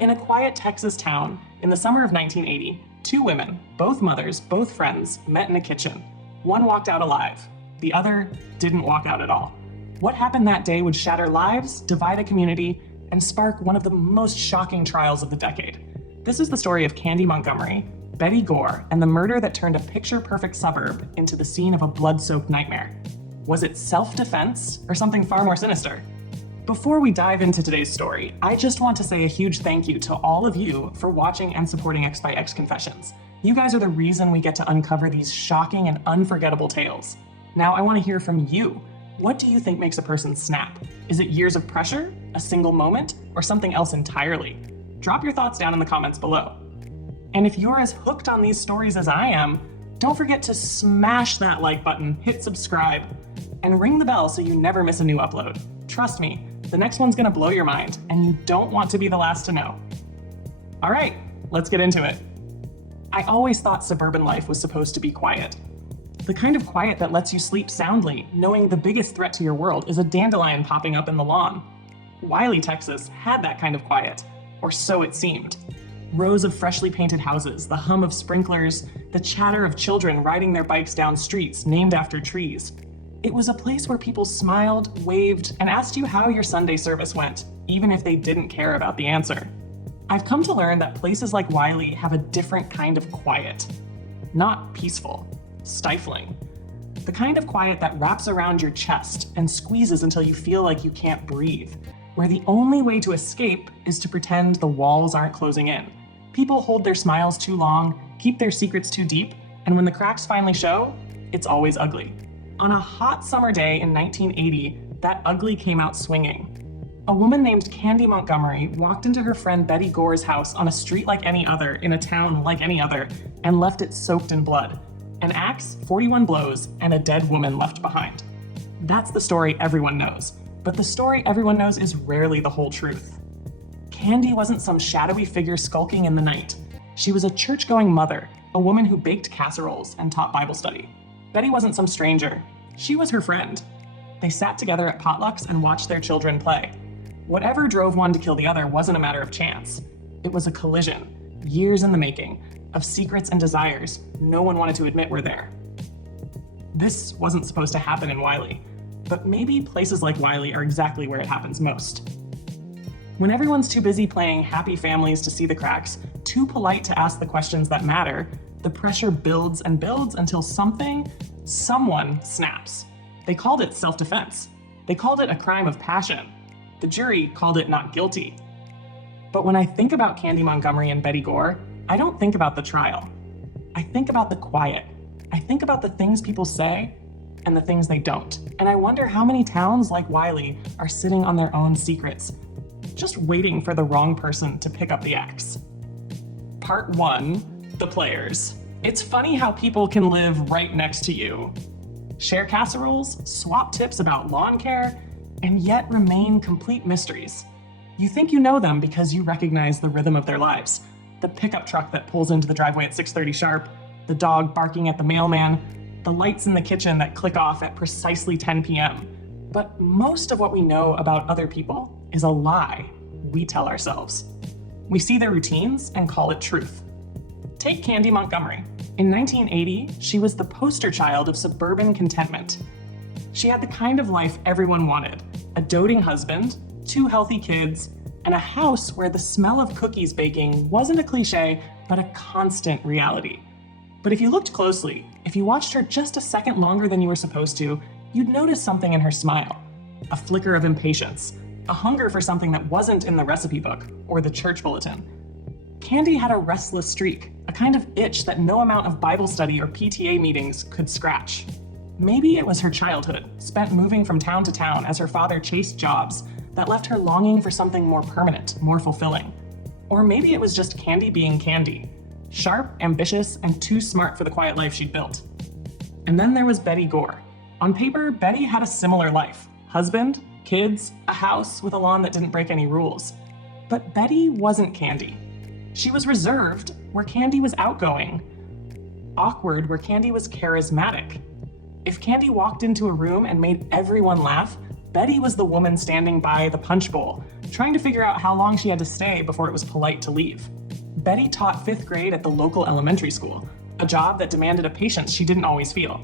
In a quiet Texas town in the summer of 1980, two women, both mothers, both friends, met in a kitchen. One walked out alive. The other didn't walk out at all. What happened that day would shatter lives, divide a community, and spark one of the most shocking trials of the decade. This is the story of Candy Montgomery, Betty Gore, and the murder that turned a picture-perfect suburb into the scene of a blood-soaked nightmare. Was it self-defense or something far more sinister? Before we dive into today's story, I just want to say a huge thank you to all of you for watching and supporting X by X Confessions. You guys are the reason we get to uncover these shocking and unforgettable tales. Now I want to hear from you. What do you think makes a person snap? Is it years of pressure, a single moment, or something else entirely? Drop your thoughts down in the comments below. And if you're as hooked on these stories as I am, don't forget to smash that like button, hit subscribe, and ring the bell so you never miss a new upload. Trust me, the next one's gonna blow your mind, and you don't want to be the last to know. All right, let's get into it. I always thought suburban life was supposed to be quiet. The kind of quiet that lets you sleep soundly, knowing the biggest threat to your world is a dandelion popping up in the lawn. Wylie, Texas had that kind of quiet, or so it seemed. Rows of freshly painted houses, the hum of sprinklers, the chatter of children riding their bikes down streets named after trees. It was a place where people smiled, waved, and asked you how your Sunday service went, even if they didn't care about the answer. I've come to learn that places like Wylie have a different kind of quiet. Not peaceful, stifling. The kind of quiet that wraps around your chest and squeezes until you feel like you can't breathe, where the only way to escape is to pretend the walls aren't closing in. People hold their smiles too long, keep their secrets too deep, and when the cracks finally show, it's always ugly. On a hot summer day in 1980, that ugly came out swinging. A woman named Candy Montgomery walked into her friend Betty Gore's house on a street like any other, in a town like any other, and left it soaked in blood. An axe, 41 blows, and a dead woman left behind. That's the story everyone knows, but the story everyone knows is rarely the whole truth. Candy wasn't some shadowy figure skulking in the night. She was a church-going mother, a woman who baked casseroles and taught Bible study. Betty wasn't some stranger. She was her friend. They sat together at potlucks and watched their children play. Whatever drove one to kill the other wasn't a matter of chance. It was a collision, years in the making, of secrets and desires no one wanted to admit were there. This wasn't supposed to happen in Wylie, but maybe places like Wylie are exactly where it happens most. When everyone's too busy playing happy families to see the cracks, too polite to ask the questions that matter, the pressure builds and builds until someone snaps. They called it self-defense. They called it a crime of passion. The jury called it not guilty. But when I think about Candy Montgomery and Betty Gore, I don't think about the trial. I think about the quiet. I think about the things people say and the things they don't. And I wonder how many towns like Wylie are sitting on their own secrets, just waiting for the wrong person to pick up the axe. Part 1. The players. It's funny how people can live right next to you, share casseroles, swap tips about lawn care, and yet remain complete mysteries. You think you know them because you recognize the rhythm of their lives. The pickup truck that pulls into the driveway at 6:30 sharp, the dog barking at the mailman, the lights in the kitchen that click off at precisely 10 p.m. But most of what we know about other people is a lie we tell ourselves. We see their routines and call it truth. Take Candy Montgomery. In 1980, she was the poster child of suburban contentment. She had the kind of life everyone wanted: a doting husband, 2 healthy kids, and a house where the smell of cookies baking wasn't a cliche, but a constant reality. But if you looked closely, if you watched her just a second longer than you were supposed to, you'd notice something in her smile. A flicker of impatience, a hunger for something that wasn't in the recipe book or the church bulletin. Candy had a restless streak, a kind of itch that no amount of Bible study or PTA meetings could scratch. Maybe it was her childhood, spent moving from town to town as her father chased jobs, that left her longing for something more permanent, more fulfilling. Or maybe it was just Candy being Candy, sharp, ambitious, and too smart for the quiet life she'd built. And then there was Betty Gore. On paper, Betty had a similar life: husband, kids, a house with a lawn that didn't break any rules. But Betty wasn't Candy. She was reserved, where Candy was outgoing. Awkward, where Candy was charismatic. If Candy walked into a room and made everyone laugh, Betty was the woman standing by the punch bowl, trying to figure out how long she had to stay before it was polite to leave. Betty taught 5th grade at the local elementary school, a job that demanded a patience she didn't always feel.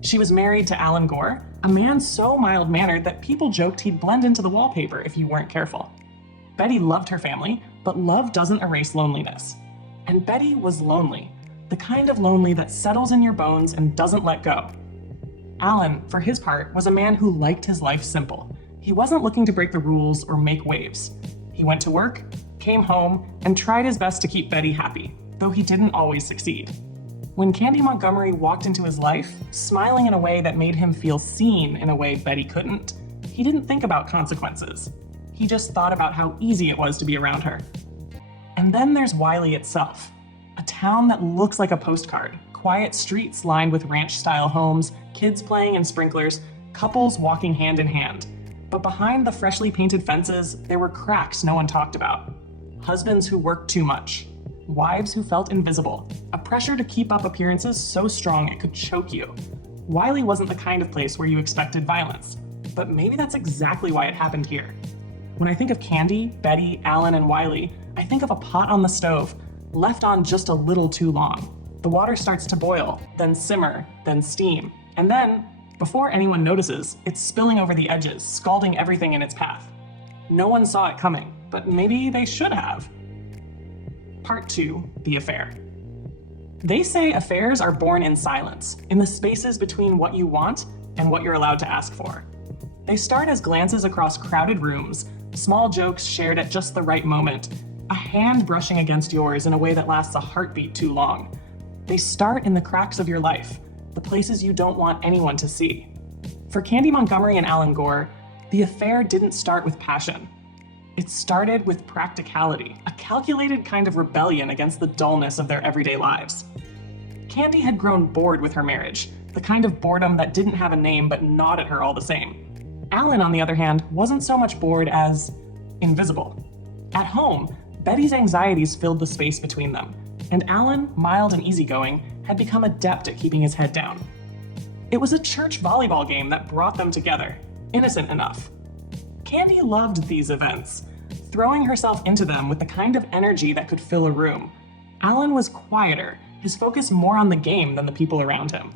She was married to Alan Gore, a man so mild-mannered that people joked he'd blend into the wallpaper if you weren't careful. Betty loved her family, but love doesn't erase loneliness. And Betty was lonely, the kind of lonely that settles in your bones and doesn't let go. Alan, for his part, was a man who liked his life simple. He wasn't looking to break the rules or make waves. He went to work, came home, and tried his best to keep Betty happy, though he didn't always succeed. When Candy Montgomery walked into his life, smiling in a way that made him feel seen in a way Betty couldn't, he didn't think about consequences. He just thought about how easy it was to be around her. And then there's Wiley itself, a town that looks like a postcard. Quiet streets lined with ranch-style homes, kids playing in sprinklers, couples walking hand in hand. But behind the freshly painted fences, there were cracks no one talked about. Husbands who worked too much. Wives who felt invisible. A pressure to keep up appearances so strong it could choke you. Wiley wasn't the kind of place where you expected violence. But maybe that's exactly why it happened here. When I think of Candy, Betty, Alan, and Wiley, I think of a pot on the stove, left on just a little too long. The water starts to boil, then simmer, then steam, and then, before anyone notices, it's spilling over the edges, scalding everything in its path. No one saw it coming, but maybe they should have. Part 2, the affair. They say affairs are born in silence, in the spaces between what you want and what you're allowed to ask for. They start as glances across crowded rooms, small jokes shared at just the right moment, a hand brushing against yours in a way that lasts a heartbeat too long. They start in the cracks of your life, the places you don't want anyone to see. For Candy Montgomery and Alan Gore, the affair didn't start with passion. It started with practicality, a calculated kind of rebellion against the dullness of their everyday lives. Candy had grown bored with her marriage, the kind of boredom that didn't have a name but gnawed at her all the same. Alan, on the other hand, wasn't so much bored as invisible. At home, Betty's anxieties filled the space between them, and Alan, mild and easygoing, had become adept at keeping his head down. It was a church volleyball game that brought them together, innocent enough. Candy loved these events, throwing herself into them with the kind of energy that could fill a room. Alan was quieter, his focus more on the game than the people around him.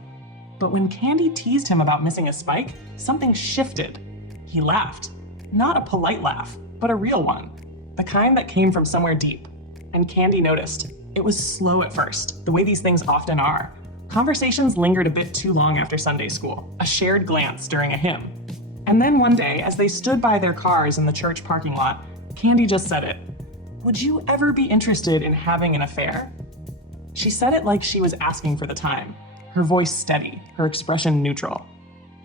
But when Candy teased him about missing a spike, something shifted. He laughed. Not a polite laugh, but a real one. The kind that came from somewhere deep. And Candy noticed. It was slow at first, the way these things often are. Conversations lingered a bit too long after Sunday school, a shared glance during a hymn. And then one day, as they stood by their cars in the church parking lot, Candy just said it. "Would you ever be interested in having an affair?" She said it like she was asking for the time, her voice steady, her expression neutral.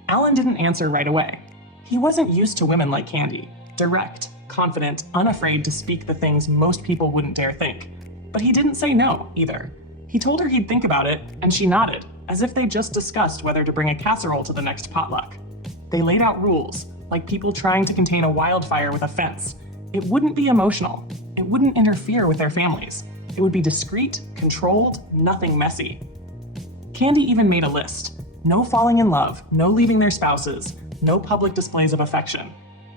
Alan didn't answer right away. He wasn't used to women like Candy, direct, confident, unafraid to speak the things most people wouldn't dare think. But he didn't say no, either. He told her he'd think about it, and she nodded, as if they just discussed whether to bring a casserole to the next potluck. They laid out rules, like people trying to contain a wildfire with a fence. It wouldn't be emotional. It wouldn't interfere with their families. It would be discreet, controlled, nothing messy. Candy even made a list. No falling in love, no leaving their spouses, no public displays of affection.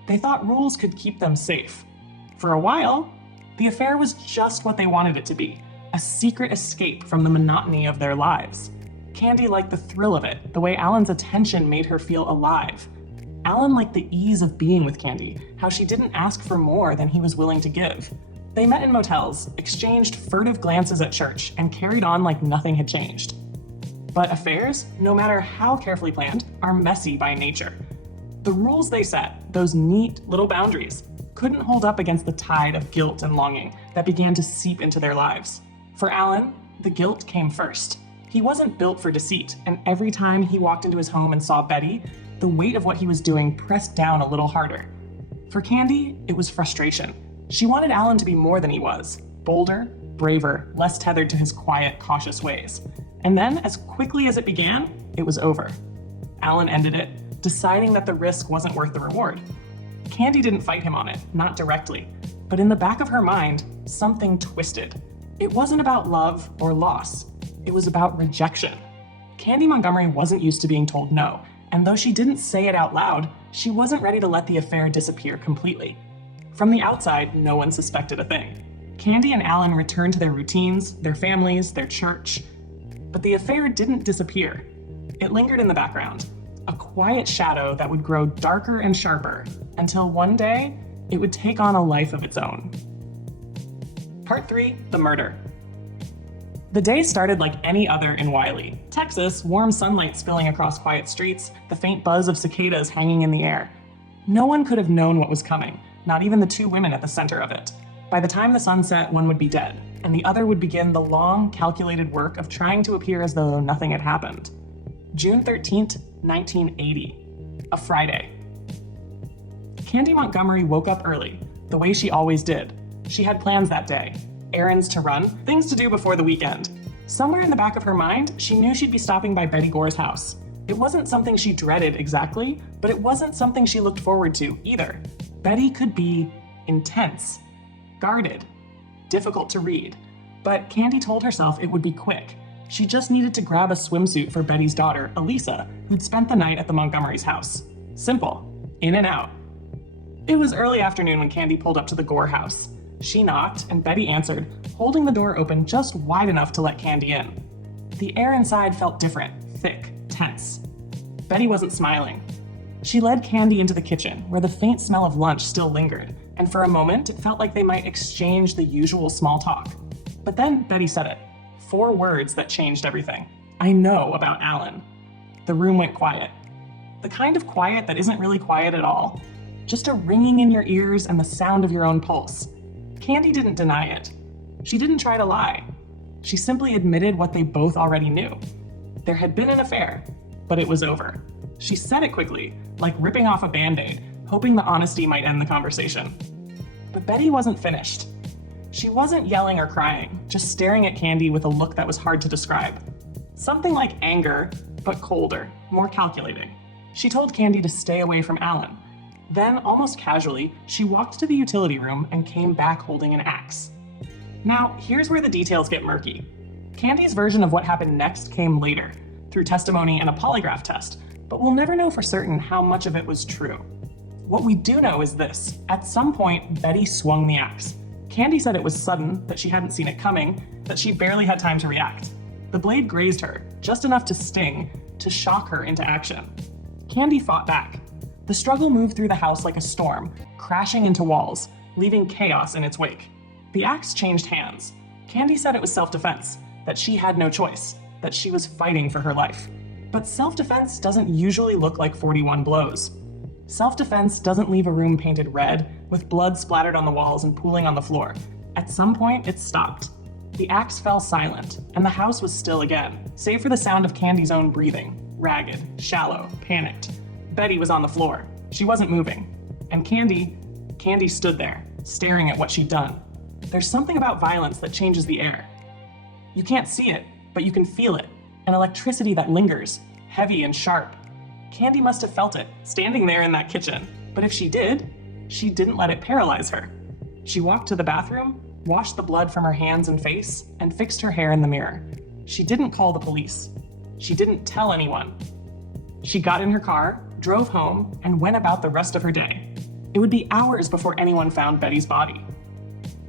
They thought rules could keep them safe. For a while, the affair was just what they wanted it to be, a secret escape from the monotony of their lives. Candy liked the thrill of it, the way Alan's attention made her feel alive. Alan liked the ease of being with Candy, how she didn't ask for more than he was willing to give. They met in motels, exchanged furtive glances at church, and carried on like nothing had changed. But affairs, no matter how carefully planned, are messy by nature. The rules they set, those neat little boundaries, couldn't hold up against the tide of guilt and longing that began to seep into their lives. For Alan, the guilt came first. He wasn't built for deceit, and every time he walked into his home and saw Betty, the weight of what he was doing pressed down a little harder. For Candy, it was frustration. She wanted Alan to be more than he was, bolder, braver, less tethered to his quiet, cautious ways. And then, as quickly as it began, it was over. Alan ended it, deciding that the risk wasn't worth the reward. Candy didn't fight him on it, not directly, but in the back of her mind, something twisted. It wasn't about love or loss. It was about rejection. Candy Montgomery wasn't used to being told no, and though she didn't say it out loud, she wasn't ready to let the affair disappear completely. From the outside, no one suspected a thing. Candy and Alan returned to their routines, their families, their church. But the affair didn't disappear. It lingered in the background, a quiet shadow that would grow darker and sharper until one day it would take on a life of its own. Part 3, the murder. The day started like any other in Wiley, Texas, warm sunlight spilling across quiet streets, the faint buzz of cicadas hanging in the air. No one could have known what was coming, not even the two women at the center of it. By the time the sun set, one would be dead, and the other would begin the long, calculated work of trying to appear as though nothing had happened. June 13th, 1980, a Friday. Candy Montgomery woke up early, the way she always did. She had plans that day, errands to run, things to do before the weekend. Somewhere in the back of her mind, she knew she'd be stopping by Betty Gore's house. It wasn't something she dreaded exactly, but it wasn't something she looked forward to either. Betty could be intense, guarded, difficult to read, but Candy told herself it would be quick. She just needed to grab a swimsuit for Betty's daughter, Elisa, who'd spent the night at the Montgomery's house. Simple, in and out. It was early afternoon when Candy pulled up to the Gore house. She knocked, and Betty answered, holding the door open just wide enough to let Candy in. The air inside felt different, thick, tense. Betty wasn't smiling. She led Candy into the kitchen, where the faint smell of lunch still lingered, and for a moment it felt like they might exchange the usual small talk. But then Betty said it. 4 words that changed everything. I know about Alan. The room went quiet. The kind of quiet that isn't really quiet at all. Just a ringing in your ears and the sound of your own pulse. Candy didn't deny it. She didn't try to lie. She simply admitted what they both already knew. There had been an affair, but it was over. She said it quickly, like ripping off a Band-Aid, hoping the honesty might end the conversation. But Betty wasn't finished. She wasn't yelling or crying, just staring at Candy with a look that was hard to describe. Something like anger, but colder, more calculating. She told Candy to stay away from Alan. Then, almost casually, she walked to the utility room and came back holding an axe. Now, here's where the details get murky. Candy's version of what happened next came later, through testimony and a polygraph test, but we'll never know for certain how much of it was true. What we do know is this: at some point, Betty swung the axe. Candy said it was sudden, that she hadn't seen it coming, that she barely had time to react. The blade grazed her, just enough to sting, to shock her into action. Candy fought back. The struggle moved through the house like a storm, crashing into walls, leaving chaos in its wake. The axe changed hands. Candy said it was self-defense, that she had no choice, that she was fighting for her life. But self-defense doesn't usually look like 41 blows. Self-defense doesn't leave a room painted red, with blood splattered on the walls and pooling on the floor. At some point, it stopped. The axe fell silent, and the house was still again, save for the sound of Candy's own breathing, ragged, shallow, panicked. Betty was on the floor. She wasn't moving. And Candy stood there, staring at what she'd done. There's something about violence that changes the air. You can't see it, but you can feel it, an electricity that lingers, heavy and sharp. Candy must have felt it, standing there in that kitchen. But if she did, she didn't let it paralyze her. She walked to the bathroom, washed the blood from her hands and face, and fixed her hair in the mirror. She didn't call the police. She didn't tell anyone. She got in her car, drove home, and went about the rest of her day. It would be hours before anyone found Betty's body.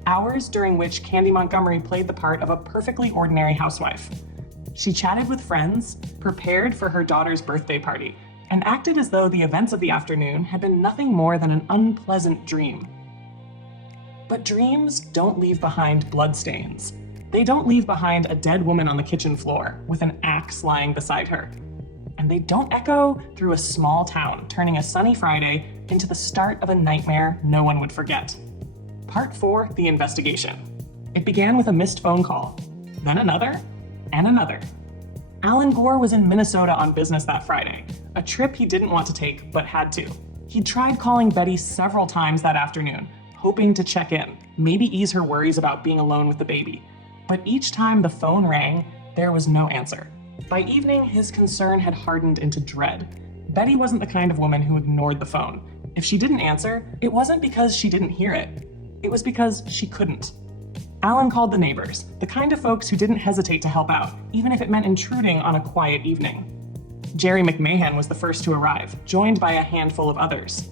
Hours during which Candy Montgomery played the part of a perfectly ordinary housewife. She chatted with friends, prepared for her daughter's birthday party, and acted as though the events of the afternoon had been nothing more than an unpleasant dream. But dreams don't leave behind bloodstains. They don't leave behind a dead woman on the kitchen floor with an axe lying beside her. And they don't echo through a small town, turning a sunny Friday into the start of a nightmare no one would forget. Part 4, the investigation. It began with a missed phone call, then another, and another. Alan Gore was in Minnesota on business that Friday, a trip he didn't want to take but had to. He'd tried calling Betty several times that afternoon, hoping to check in, maybe ease her worries about being alone with the baby. But each time the phone rang, there was no answer. By evening, his concern had hardened into dread. Betty wasn't the kind of woman who ignored the phone. If she didn't answer, it wasn't because she didn't hear it. It was because she couldn't. Alan called the neighbors, the kind of folks who didn't hesitate to help out, even if it meant intruding on a quiet evening. Jerry McMahon was the first to arrive, joined by a handful of others.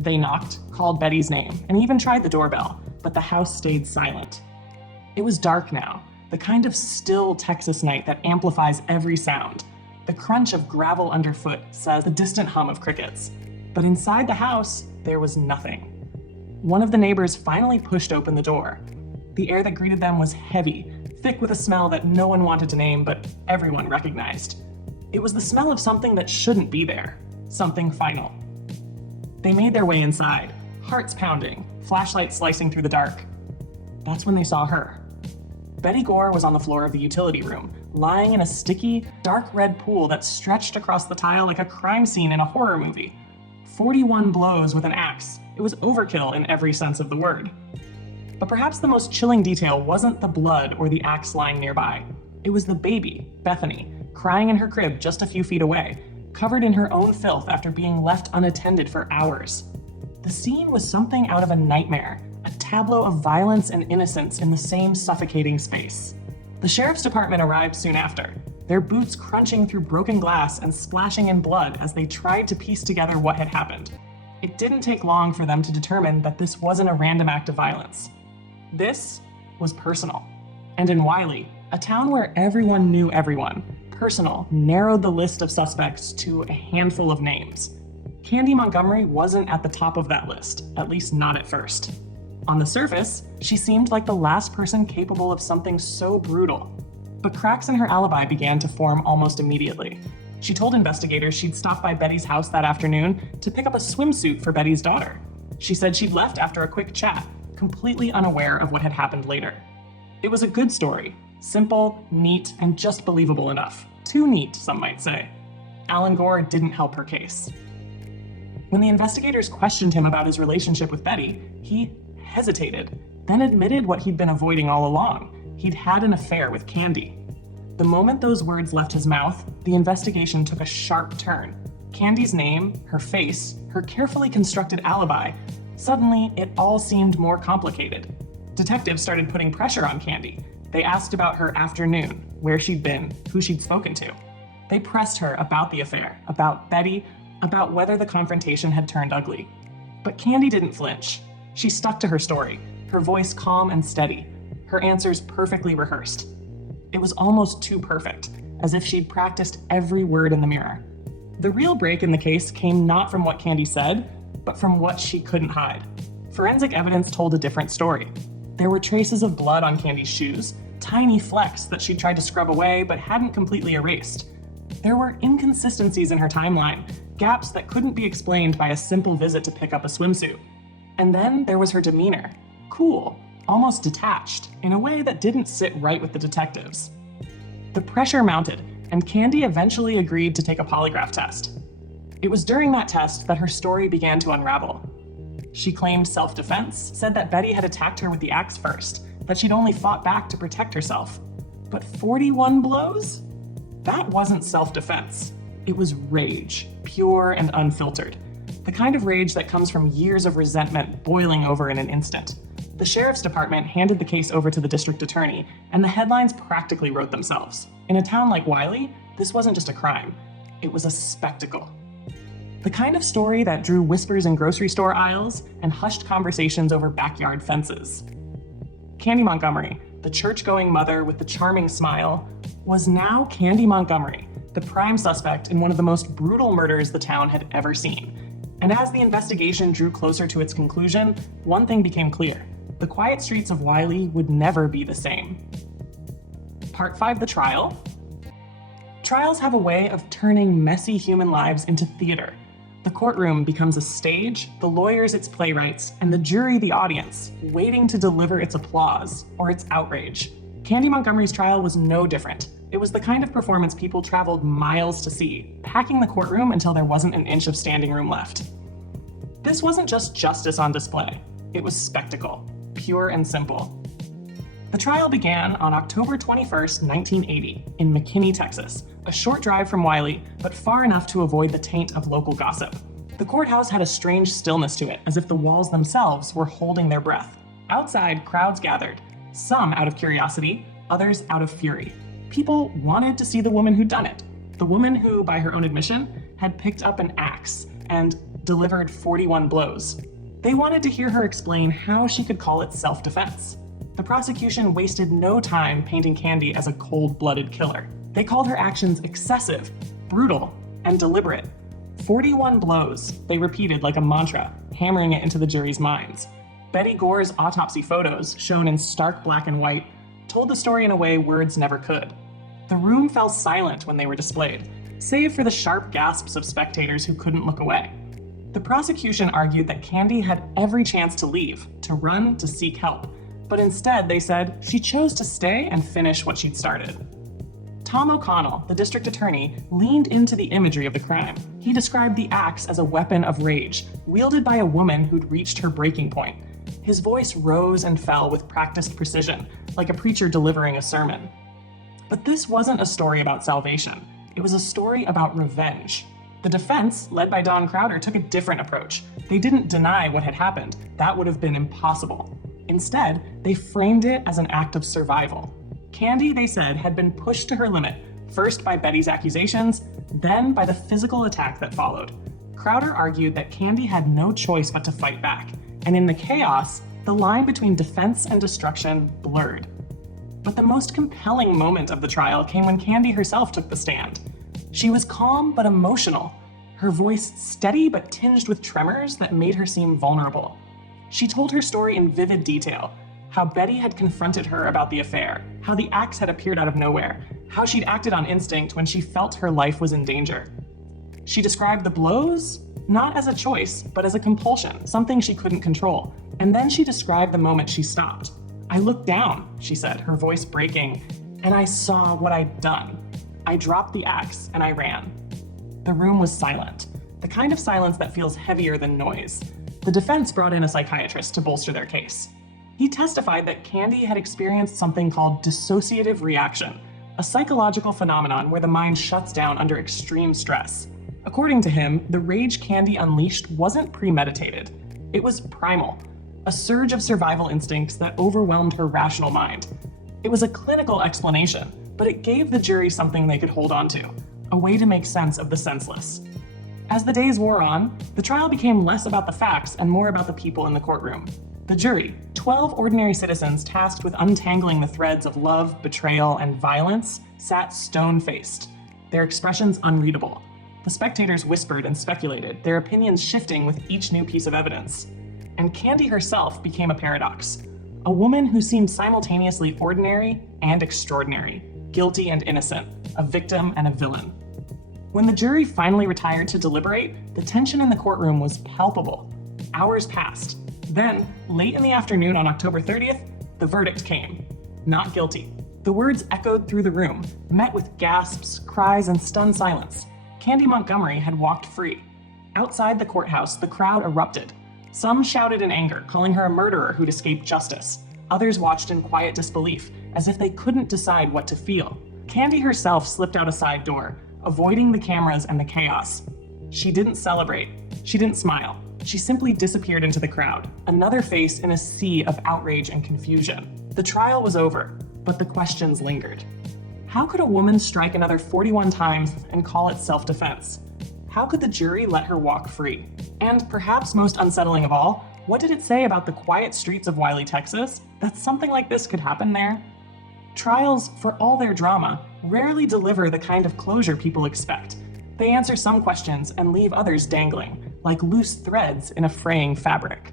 They knocked, called Betty's name, and even tried the doorbell, but the house stayed silent. It was dark now, the kind of still Texas night that amplifies every sound. The crunch of gravel underfoot says the distant hum of crickets. But inside the house, there was nothing. One of the neighbors finally pushed open the door. The air that greeted them was heavy, thick with a smell that no one wanted to name, but everyone recognized. It was the smell of something that shouldn't be there, something final. They made their way inside, hearts pounding, flashlights slicing through the dark. That's when they saw her. Betty Gore was on the floor of the utility room, lying in a sticky, dark red pool that stretched across the tile like a crime scene in a horror movie. 41 blows with an axe. It was overkill in every sense of the word. But perhaps the most chilling detail wasn't the blood or the axe lying nearby. It was the baby, Bethany, crying in her crib just a few feet away, covered in her own filth after being left unattended for hours. The scene was something out of a nightmare, a tableau of violence and innocence in the same suffocating space. The sheriff's department arrived soon after, their boots crunching through broken glass and splashing in blood as they tried to piece together what had happened. It didn't take long for them to determine that this wasn't a random act of violence. This was personal. And in Wiley, a town where everyone knew everyone, personal narrowed the list of suspects to a handful of names. Candy Montgomery wasn't at the top of that list, at least not at first. On the surface, she seemed like the last person capable of something so brutal. But cracks in her alibi began to form almost immediately. She told investigators she'd stopped by Betty's house that afternoon to pick up a swimsuit for Betty's daughter. She said she'd left after a quick chat, completely unaware of what had happened later. It was a good story, simple, neat, and just believable enough. Too neat, some might say. Alan Gore didn't help her case. When the investigators questioned him about his relationship with Betty, he hesitated, then admitted what he'd been avoiding all along. He'd had an affair with Candy. The moment those words left his mouth, the investigation took a sharp turn. Candy's name, her face, her carefully constructed alibi, suddenly it all seemed more complicated. Detectives started putting pressure on Candy. They asked about her afternoon, where she'd been, who she'd spoken to. They pressed her about the affair, about Betty, about whether the confrontation had turned ugly. But Candy didn't flinch. She stuck to her story, her voice calm and steady, her answers perfectly rehearsed. It was almost too perfect, as if she'd practiced every word in the mirror. The real break in the case came not from what Candy said, but from what she couldn't hide. Forensic evidence told a different story. There were traces of blood on Candy's shoes, tiny flecks that she'd tried to scrub away but hadn't completely erased. There were inconsistencies in her timeline, gaps that couldn't be explained by a simple visit to pick up a swimsuit. And then there was her demeanor, cool, almost detached, in a way that didn't sit right with the detectives. The pressure mounted, and Candy eventually agreed to take a polygraph test. It was during that test that her story began to unravel. She claimed self-defense, said that Betty had attacked her with the axe first, that she'd only fought back to protect herself. But 41 blows? That wasn't self-defense. It was rage, pure and unfiltered. The kind of rage that comes from years of resentment boiling over in an instant. The sheriff's department handed the case over to the district attorney, and the headlines practically wrote themselves. In a town like Wiley, this wasn't just a crime. It was a spectacle. The kind of story that drew whispers in grocery store aisles and hushed conversations over backyard fences. Candy Montgomery, the church-going mother with the charming smile, was now Candy Montgomery, the prime suspect in one of the most brutal murders the town had ever seen. And as the investigation drew closer to its conclusion, one thing became clear. The quiet streets of Wiley would never be the same. Part 5, the trial. Trials have a way of turning messy human lives into theater. The courtroom becomes a stage, the lawyers its playwrights, and the jury the audience, waiting to deliver its applause or its outrage. Candy Montgomery's trial was no different. It was the kind of performance people traveled miles to see, packing the courtroom until there wasn't an inch of standing room left. This wasn't just justice on display. It was spectacle, pure and simple. The trial began on October 21st, 1980, in McKinney, Texas, a short drive from Wiley, but far enough to avoid the taint of local gossip. The courthouse had a strange stillness to it, as if the walls themselves were holding their breath. Outside, crowds gathered, some out of curiosity, others out of fury. People wanted to see the woman who'd done it, the woman who, by her own admission, had picked up an axe and delivered 41 blows. They wanted to hear her explain how she could call it self-defense. The prosecution wasted no time painting Candy as a cold-blooded killer. They called her actions excessive, brutal, and deliberate. 41 blows, they repeated like a mantra, hammering it into the jury's minds. Betty Gore's autopsy photos, shown in stark black and white, told the story in a way words never could. The room fell silent when they were displayed, save for the sharp gasps of spectators who couldn't look away. The prosecution argued that Candy had every chance to leave, to run, to seek help, but instead they said she chose to stay and finish what she'd started. Tom O'Connell, the district attorney, leaned into the imagery of the crime. He described the axe as a weapon of rage, wielded by a woman who'd reached her breaking point. His voice rose and fell with practiced precision, like a preacher delivering a sermon. But this wasn't a story about salvation. It was a story about revenge. The defense, led by Don Crowder, took a different approach. They didn't deny what had happened. That would have been impossible. Instead, they framed it as an act of survival. Candy, they said, had been pushed to her limit, first by Betty's accusations, then by the physical attack that followed. Crowder argued that Candy had no choice but to fight back, and in the chaos, the line between defense and destruction blurred. But the most compelling moment of the trial came when Candy herself took the stand. She was calm but emotional, her voice steady but tinged with tremors that made her seem vulnerable. She told her story in vivid detail, how Betty had confronted her about the affair, how the axe had appeared out of nowhere, how she'd acted on instinct when she felt her life was in danger. She described the blows not as a choice, but as a compulsion, something she couldn't control. And then she described the moment she stopped. "I looked down," she said, her voice breaking, "and I saw what I'd done. I dropped the axe and I ran." The room was silent, the kind of silence that feels heavier than noise. The defense brought in a psychiatrist to bolster their case. He testified that Candy had experienced something called dissociative reaction, a psychological phenomenon where the mind shuts down under extreme stress. According to him, the rage Candy unleashed wasn't premeditated. It was primal, a surge of survival instincts that overwhelmed her rational mind. It was a clinical explanation, but it gave the jury something they could hold on to, a way to make sense of the senseless. As the days wore on, the trial became less about the facts and more about the people in the courtroom. The jury, 12 ordinary citizens tasked with untangling the threads of love, betrayal, and violence, sat stone-faced, their expressions unreadable. The spectators whispered and speculated, their opinions shifting with each new piece of evidence. And Candy herself became a paradox, a woman who seemed simultaneously ordinary and extraordinary, guilty and innocent, a victim and a villain. When the jury finally retired to deliberate, the tension in the courtroom was palpable. Hours passed. Then, late in the afternoon on October 30th, the verdict came. Not guilty. The words echoed through the room, met with gasps, cries, and stunned silence. Candy Montgomery had walked free. Outside the courthouse, the crowd erupted. Some shouted in anger, calling her a murderer who'd escaped justice. Others watched in quiet disbelief, as if they couldn't decide what to feel. Candy herself slipped out a side door, avoiding the cameras and the chaos. She didn't celebrate. She didn't smile. She simply disappeared into the crowd, another face in a sea of outrage and confusion. The trial was over, but the questions lingered. How could a woman strike another 41 times and call it self-defense? How could the jury let her walk free? And perhaps most unsettling of all, what did it say about the quiet streets of Wylie, Texas, that something like this could happen there? Trials, for all their drama, rarely deliver the kind of closure people expect. They answer some questions and leave others dangling, like loose threads in a fraying fabric.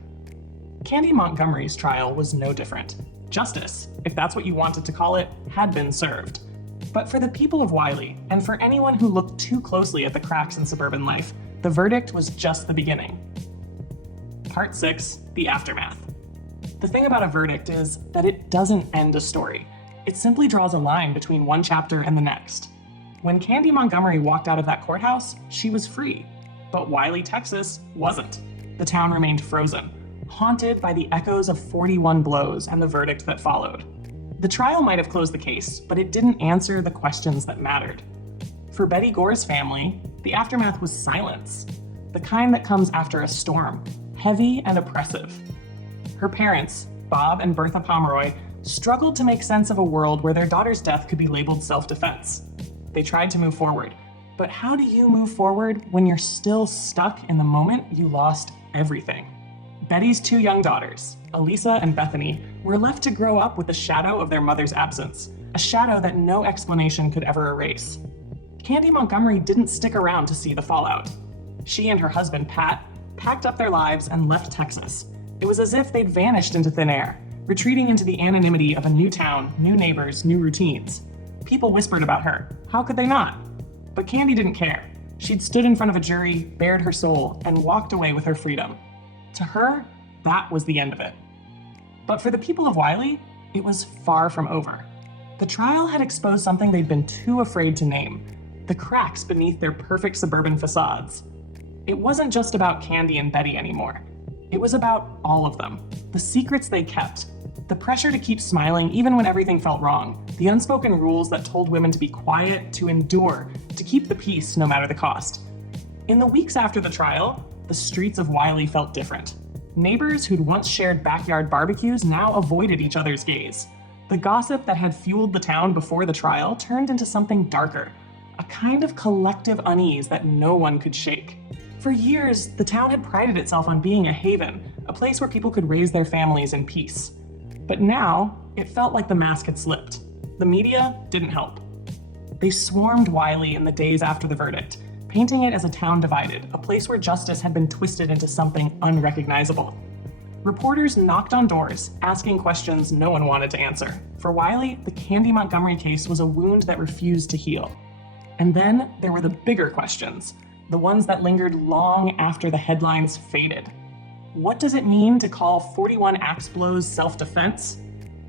Candy Montgomery's trial was no different. Justice, if that's what you wanted to call it, had been served. But for the people of Wylie, and for anyone who looked too closely at the cracks in suburban life, the verdict was just the beginning. Part 6, the aftermath. The thing about a verdict is that it doesn't end a story. It simply draws a line between one chapter and the next. When Candy Montgomery walked out of that courthouse, she was free. But Wylie, Texas wasn't. The town remained frozen, haunted by the echoes of 41 blows and the verdict that followed. The trial might have closed the case, but it didn't answer the questions that mattered. For Betty Gore's family, the aftermath was silence, the kind that comes after a storm, heavy and oppressive. Her parents, Bob and Bertha Pomeroy, struggled to make sense of a world where their daughter's death could be labeled self-defense. They tried to move forward, But how do you move forward when you're still stuck in the moment you lost everything? Betty's two young daughters, Elisa and Bethany, were left to grow up with the shadow of their mother's absence, a shadow that no explanation could ever erase. Candy Montgomery didn't stick around to see the fallout. She and her husband, Pat, packed up their lives and left Texas. It was as if they'd vanished into thin air, retreating into the anonymity of a new town, new neighbors, new routines. People whispered about her. How could they not? But Candy didn't care. She'd stood in front of a jury, bared her soul, and walked away with her freedom. To her, that was the end of it. But for the people of Wiley, it was far from over. The trial had exposed something they'd been too afraid to name: the cracks beneath their perfect suburban facades. It wasn't just about Candy and Betty anymore. It was about all of them. The secrets they kept, the pressure to keep smiling even when everything felt wrong, the unspoken rules that told women to be quiet, to endure, to keep the peace no matter the cost. In the weeks after the trial, the streets of Wiley felt different. Neighbors who'd once shared backyard barbecues now avoided each other's gaze. The gossip that had fueled the town before the trial turned into something darker, a kind of collective unease that no one could shake. For years, the town had prided itself on being a haven, a place where people could raise their families in peace. But now, it felt like the mask had slipped. The media didn't help. They swarmed Wiley in the days after the verdict, painting it as a town divided, a place where justice had been twisted into something unrecognizable. Reporters knocked on doors, asking questions no one wanted to answer. For Wiley, the Candy Montgomery case was a wound that refused to heal. And then there were the bigger questions, the ones that lingered long after the headlines faded. What does it mean to call 41 axe blows self-defense?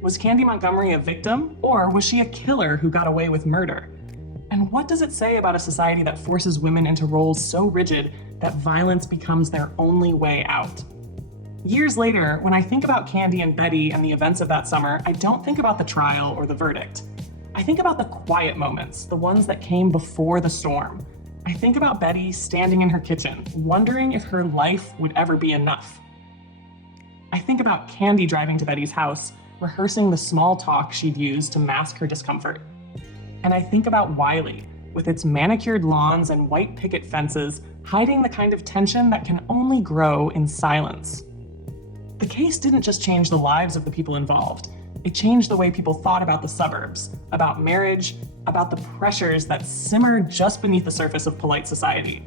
Was Candy Montgomery a victim, or was she a killer who got away with murder? And what does it say about a society that forces women into roles so rigid that violence becomes their only way out? Years later, when I think about Candy and Betty and the events of that summer, I don't think about the trial or the verdict. I think about the quiet moments, the ones that came before the storm. I think about Betty standing in her kitchen, wondering if her life would ever be enough. I think about Candy driving to Betty's house, rehearsing the small talk she'd use to mask her discomfort. And I think about Wiley, with its manicured lawns and white picket fences, hiding the kind of tension that can only grow in silence. The case didn't just change the lives of the people involved. It changed the way people thought about the suburbs, about marriage, about the pressures that simmer just beneath the surface of polite society.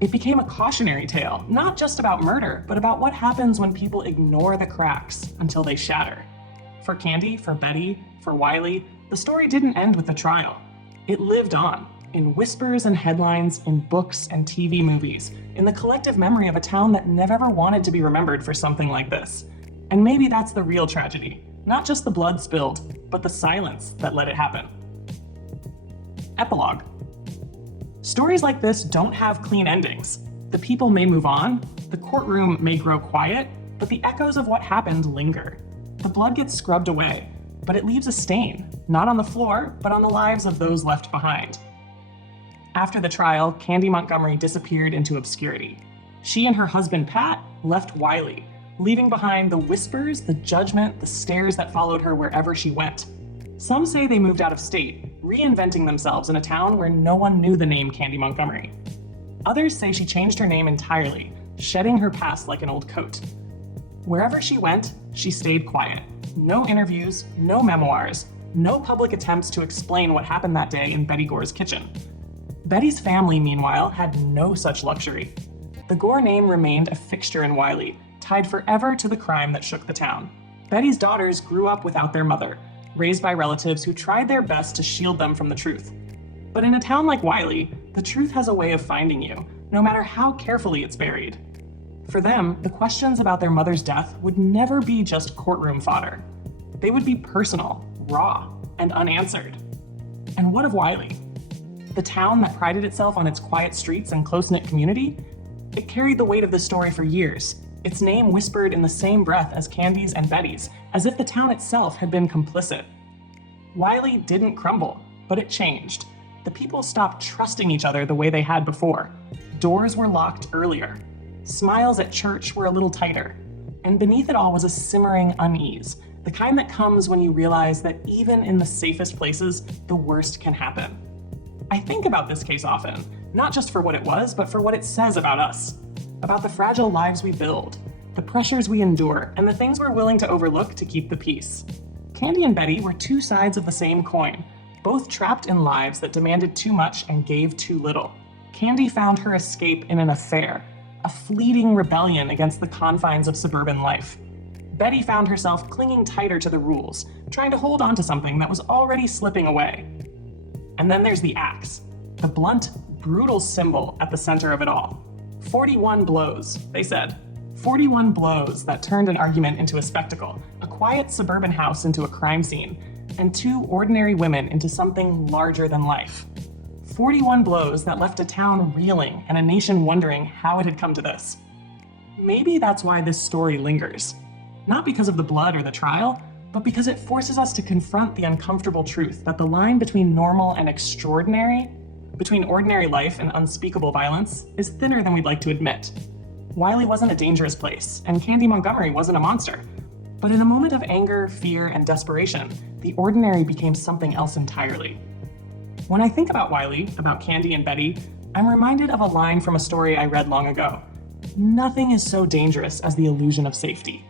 It became a cautionary tale, not just about murder, but about what happens when people ignore the cracks until they shatter. For Candy, for Betty, for Wiley, the story didn't end with the trial. It lived on, in whispers and headlines, in books and TV movies, in the collective memory of a town that never wanted to be remembered for something like this. And maybe that's the real tragedy. Not just the blood spilled, but the silence that let it happen. Epilogue. Stories like this don't have clean endings. The people may move on, the courtroom may grow quiet, but the echoes of what happened linger. The blood gets scrubbed away, but it leaves a stain, not on the floor, but on the lives of those left behind. After the trial, Candy Montgomery disappeared into obscurity. She and her husband, Pat, left Wiley, leaving behind the whispers, the judgment, the stares that followed her wherever she went. Some say they moved out of state, reinventing themselves in a town where no one knew the name Candy Montgomery. Others say she changed her name entirely, shedding her past like an old coat. Wherever she went, she stayed quiet. No interviews, no memoirs, no public attempts to explain what happened that day in Betty Gore's kitchen. Betty's family, meanwhile, had no such luxury. The Gore name remained a fixture in Wiley, tied forever to the crime that shook the town. Betty's daughters grew up without their mother, raised by relatives who tried their best to shield them from the truth. But in a town like Wiley, the truth has a way of finding you, no matter how carefully it's buried. For them, the questions about their mother's death would never be just courtroom fodder. They would be personal, raw, and unanswered. And what of Wiley? The town that prided itself on its quiet streets and close-knit community? It carried the weight of the story for years, its name whispered in the same breath as Candy's and Betty's, as if the town itself had been complicit. Wiley didn't crumble, but it changed. The people stopped trusting each other the way they had before. Doors were locked earlier. Smiles at church were a little tighter. And beneath it all was a simmering unease, the kind that comes when you realize that even in the safest places, the worst can happen. I think about this case often, not just for what it was, but for what it says about us. About the fragile lives we build, the pressures we endure, and the things we're willing to overlook to keep the peace. Candy and Betty were two sides of the same coin, both trapped in lives that demanded too much and gave too little. Candy found her escape in an affair, a fleeting rebellion against the confines of suburban life. Betty found herself clinging tighter to the rules, trying to hold on to something that was already slipping away. And then there's the axe, the blunt, brutal symbol at the center of it all. 41 blows, they said. 41 blows that turned an argument into a spectacle, a quiet suburban house into a crime scene, and two ordinary women into something larger than life. 41 blows that left a town reeling and a nation wondering how it had come to this. Maybe that's why this story lingers. Not because of the blood or the trial, but because it forces us to confront the uncomfortable truth that the line between normal and extraordinary, between ordinary life and unspeakable violence, is thinner than we'd like to admit. Wiley wasn't a dangerous place, and Candy Montgomery wasn't a monster. But in a moment of anger, fear, and desperation, the ordinary became something else entirely. When I think about Wiley, about Candy and Betty, I'm reminded of a line from a story I read long ago. Nothing is so dangerous as the illusion of safety.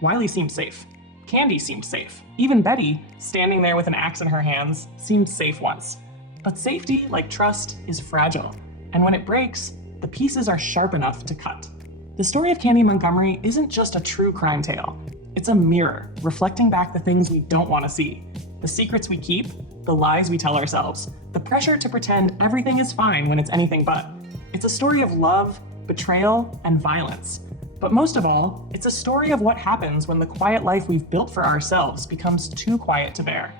Wiley seemed safe. Candy seemed safe. Even Betty, standing there with an axe in her hands, seemed safe once. But safety, like trust, is fragile, and when it breaks, the pieces are sharp enough to cut. The story of Candy Montgomery isn't just a true crime tale. It's a mirror, reflecting back the things we don't want to see. The secrets we keep, the lies we tell ourselves, the pressure to pretend everything is fine when it's anything but. It's a story of love, betrayal, and violence. But most of all, it's a story of what happens when the quiet life we've built for ourselves becomes too quiet to bear.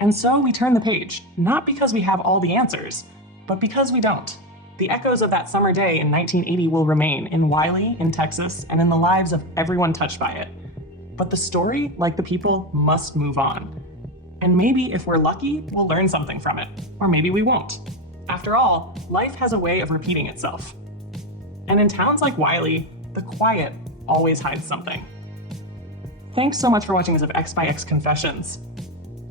And so we turn the page, not because we have all the answers, but because we don't. The echoes of that summer day in 1980 will remain in Wiley, in Texas, and in the lives of everyone touched by it. But the story, like the people, must move on. And maybe if we're lucky, we'll learn something from it. Or maybe we won't. After all, life has a way of repeating itself. And in towns like Wiley, the quiet always hides something. Thanks so much for watching this of X by X Confessions.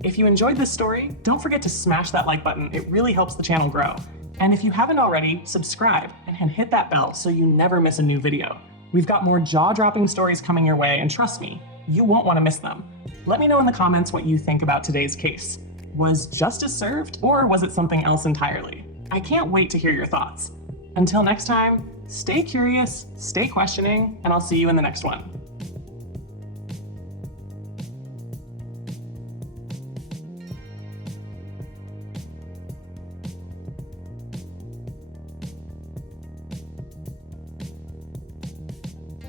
If you enjoyed this story, don't forget to smash that like button. It really helps the channel grow. And if you haven't already, subscribe and hit that bell so you never miss a new video. We've got more jaw-dropping stories coming your way, and trust me, you won't want to miss them. Let me know in the comments what you think about today's case. Was justice served, or was it something else entirely? I can't wait to hear your thoughts. Until next time, stay curious, stay questioning, and I'll see you in the next one.